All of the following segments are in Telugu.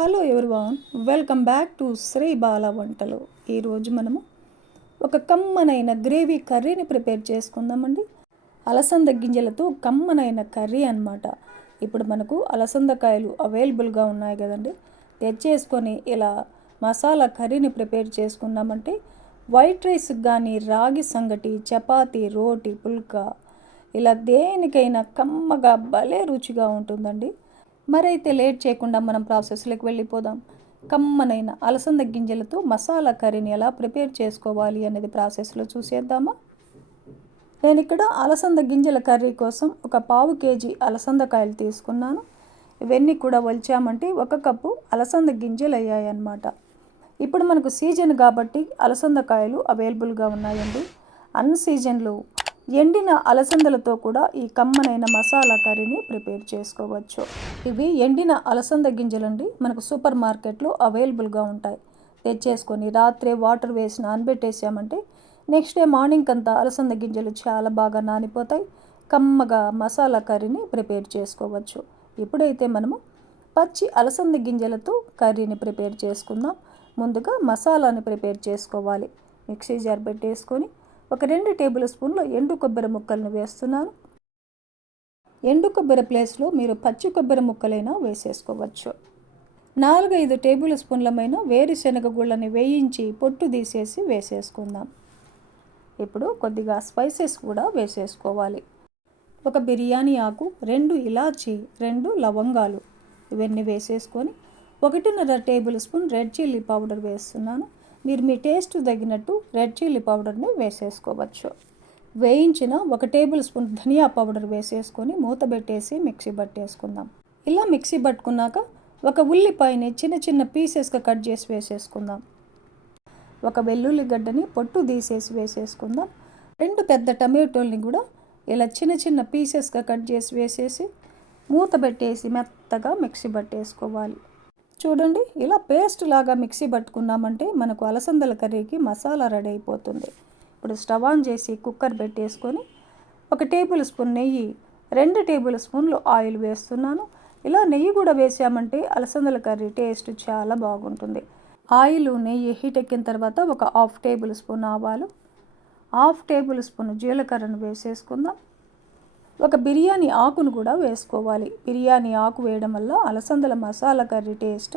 Hello everyone, welcome back to Sri Bala Vantalu. ఈరోజు మనము ఒక కమ్మనైన గ్రేవీ కర్రీని ప్రిపేర్ చేసుకుందామండి. అలసంద గింజలతో కమ్మనైన కర్రీ అన్నమాట. ఇప్పుడు మనకు అలసందకాయలు అవైలబుల్గా ఉన్నాయి కదండి. తెచ్చేసుకొని ఇలా మసాలా కర్రీని ప్రిపేర్ చేసుకున్నామంటే వైట్ రైస్కి కానీ, రాగి సంగటి, చపాతీ, రోటీ, పుల్కా ఇలా దేనికైనా కమ్మగా భలే రుచిగా ఉంటుందండి. మరైతే లేట్ చేయకుండా మనం ప్రాసెస్లోకి వెళ్ళిపోదాం. కమ్మనైన అలసంద గింజలతో మసాలా కర్రీని ఎలా ప్రిపేర్ చేసుకోవాలి అనేది ప్రాసెస్లో చూసేద్దామా. నేను ఇక్కడ అలసంద గింజల కర్రీ కోసం ఒక 1/2 kg అలసందకాయలు తీసుకున్నాను. ఇవన్నీ కూడా ఒలిచామంటే 1 కప్పు అలసంద గింజలు అయ్యాయన్నమాట. ఇప్పుడు మనకు సీజన్ కాబట్టి అలసందకాయలు అవైలబుల్గా ఉన్నాయండి. అన్ సీజన్లో ఎండిన అలసందలతో కూడా ఈ కమ్మనైన మసాలా కర్రీని ప్రిపేర్ చేసుకోవచ్చు. ఇవి ఎండిన అలసంద గింజలండి, మనకు సూపర్ మార్కెట్లో అవైలబుల్గా ఉంటాయి. తెచ్చేసుకొని రాత్రే వాటర్ వేసి నానబెట్టేసామంటే నెక్స్ట్ డే మార్నింగ్ అంతా అలసంద గింజలు చాలా బాగా నానిపోతాయి. కమ్మగా మసాలా కర్రీని ప్రిపేర్ చేసుకోవచ్చు. ఇప్పుడైతే మనము పచ్చి అలసంద గింజలతో కర్రీని ప్రిపేర్ చేసుకుందాం. ముందుగా మసాలాని ప్రిపేర్ చేసుకోవాలి. మిక్సీ జార్ పెట్టేసుకొని ఒక 2 టేబుల్ స్పూన్ల ఎండు కొబ్బరి ముక్కలను వేస్తున్నాను. ఎండు కొబ్బరి ప్లేస్లో మీరు పచ్చి కొబ్బరి ముక్కలైనా వేసేసుకోవచ్చు. 4-5 టేబుల్ స్పూన్లమైన వేరుశనగ గుళ్ళని వేయించి పొట్టు తీసేసి వేసేసుకుందాం. ఇప్పుడు కొద్దిగా స్పైసెస్ కూడా వేసేసుకోవాలి. ఒక బిర్యానీ ఆకు, 2 ఇలాచీ, 2 లవంగాలు ఇవన్నీ వేసేసుకొని 1.5 table spoon red chilli powder వేస్తున్నాను. మీరు మీ టేస్ట్ తగినట్టు రెడ్ చిల్లీ పౌడర్ని వేసేసుకోవచ్చు. వేయించిన 1 టేబుల్ స్పూన్ ధనియా పౌడర్ వేసేసుకొని మూత పెట్టేసి మిక్సీ పట్టేసుకుందాం. ఇలా మిక్సీ పట్టుకున్నాక ఒక ఉల్లిపాయని చిన్న చిన్న పీసెస్గా కట్ చేసి వేసేసుకుందాం. ఒక వెల్లుల్లి గడ్డని పొట్టు తీసేసి వేసేసుకుందాం. 2 పెద్ద టమాటోల్ని కూడా ఇలా చిన్న చిన్న పీసెస్గా కట్ చేసి వేసేసి మూత పెట్టేసి మెత్తగా మిక్సీ పట్టేసుకోవాలి. చూడండి, ఇలా పేస్ట్ లాగా మిక్సీ పట్టుకున్నామంటే మనకు అలసందల కర్రీకి మసాలా రెడీ అయిపోతుంది. ఇప్పుడు స్టవ్ ఆన్ చేసి కుక్కర్ పెట్టేసుకొని 1 టేబుల్ స్పూన్ నెయ్యి, 2 టేబుల్ స్పూన్లు ఆయిల్ వేస్తున్నాను. ఇలా నెయ్యి కూడా వేసామంటే అలసందల కర్రీ టేస్ట్ చాలా బాగుంటుంది. ఆయిల్, నెయ్యి హీట్ ఎక్కిన తర్వాత ఒక 1/2 టేబుల్ స్పూన్ ఆవాలు, 1/2 టేబుల్ స్పూన్ జీలకర్రను వేసేసుకుందాం. ఒక బిర్యానీ ఆకును కూడా వేసుకోవాలి. బిర్యానీ ఆకు వేయడం వల్ల అలసందల మసాలా కర్రీ టేస్ట్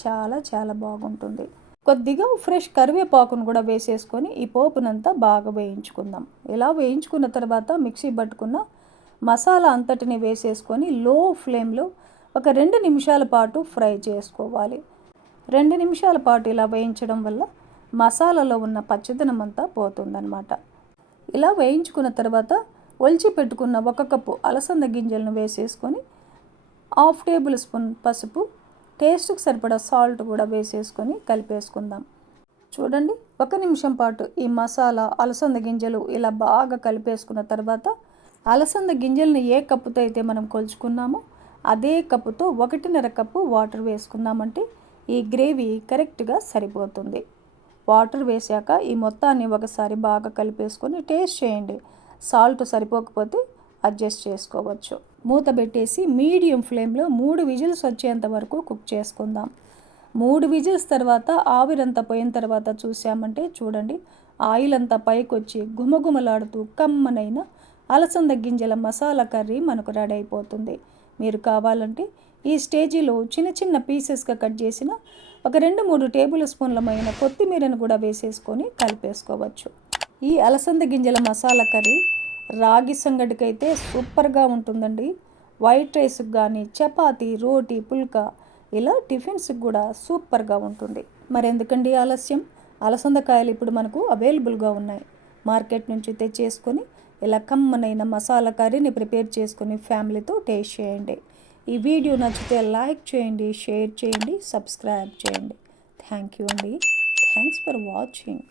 చాలా చాలా బాగుంటుంది. కొద్దిగా ఫ్రెష్ కరివేపాకును కూడా వేసేసుకొని ఈ పోపునంతా బాగా వేయించుకుందాం. ఇలా వేయించుకున్న తర్వాత మిక్సీ పట్టుకున్న మసాలా అంతటిని వేసేసుకొని లో ఫ్లేమ్లో ఒక 2 నిమిషాల పాటు ఫ్రై చేసుకోవాలి. 2 నిమిషాల పాటు ఇలా వేయించడం వల్ల మసాలాలో ఉన్న పచ్చదనం అంతా పోతుందన్నమాట. ఇలా వేయించుకున్న తర్వాత ఒలిచి పెట్టుకున్న 1 కప్పు అలసంద గింజలను వేసేసుకొని 1/2 టేబుల్ స్పూన్ పసుపు, టేస్ట్కి సరిపడా సాల్ట్ కూడా వేసేసుకొని కలిపేసుకుందాం. చూడండి, 1 నిమిషం పాటు ఈ మసాలా, అలసంద గింజలు ఇలా బాగా కలిపేసుకున్న తర్వాత అలసంద గింజలను ఏ కప్పుతో అయితే మనం కొలుచుకున్నామో అదే కప్పుతో 1.5 కప్పు వాటర్ వేసుకున్నామంటే ఈ గ్రేవీ కరెక్ట్గా సరిపోతుంది. వాటర్ వేసాక ఈ మొత్తాన్ని ఒకసారి బాగా కలిపేసుకొని టేస్ట్ చేయండి. సాల్ట్ సరిపోకపోతే అడ్జస్ట్ చేసుకోవచ్చు. మూత పెట్టేసి మీడియం ఫ్లేమ్లో 3 విజిల్స్ వచ్చేంత వరకు కుక్ చేసుకుందాం. 3 విజిల్స్ తర్వాత ఆవిరంతా పోయిన తర్వాత చూసామంటే చూడండి, ఆయిల్ అంతా పైకి వచ్చి గుమగుమలాడుతూ కమ్మనైన అలసంద గింజల మసాలా కర్రీ మనకు రెడీ అయిపోతుంది. మీరు కావాలంటే ఈ స్టేజీలో చిన్న చిన్న పీసెస్గా కట్ చేసిన ఒక 2-3 టేబుల్ స్పూన్లమైన కొత్తిమీరను కూడా వేసేసుకొని కలిపేసుకోవచ్చు. ఈ అలసంద గింజల మసాలా కర్రీ రాగి సంగటికైతే సూపర్గా ఉంటుందండి. వైట్ రైస్కి కానీ, చపాతీ, రోటీ, పుల్కా ఇలా టిఫిన్స్కి కూడా సూపర్గా ఉంటుంది. మరెందుకండి ఆలస్యం, అలసందకాయలు ఇప్పుడు మనకు అవైలబుల్గా ఉన్నాయి. మార్కెట్ నుంచి తెచ్చేసుకొని ఇలా కమ్మనైన మసాలా కర్రీని ప్రిపేర్ చేసుకొని ఫ్యామిలీతో టేస్ట్ చేయండి. ఈ వీడియో నచ్చితే లైక్ చేయండి, షేర్ చేయండి, సబ్స్క్రైబ్ చేయండి. థ్యాంక్ యూ అండి. Thanks for watching.